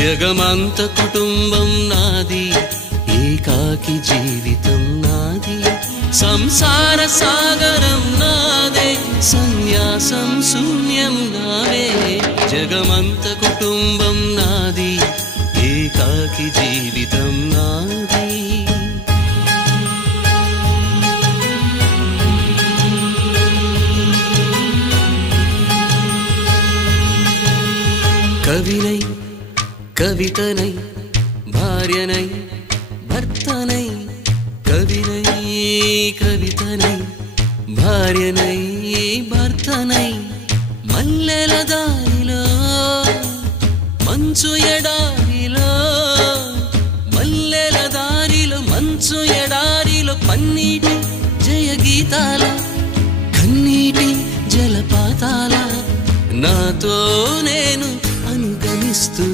జగమంత కుటుంబం నాది, ఏకాకి జీవితం నాది, సంసార సాగరం నాదే, సన్యాసం శూన్యం నావే. జగమంత కుటుంబం నాది, ఏకాకి జీవితం నాది. కవినై కవితనై భార్యనై భర్తనై, కవినై కవితనై భార్యనై భర్తనై, మల్లెల దారిలో మంచు ఎడారిలో, మల్లెల దారిలో మంచు ఎడారిలో, పన్నీటి జయగీతాల కన్నీటి జలపాతాల, నాతో నేను అనుగమిస్తూ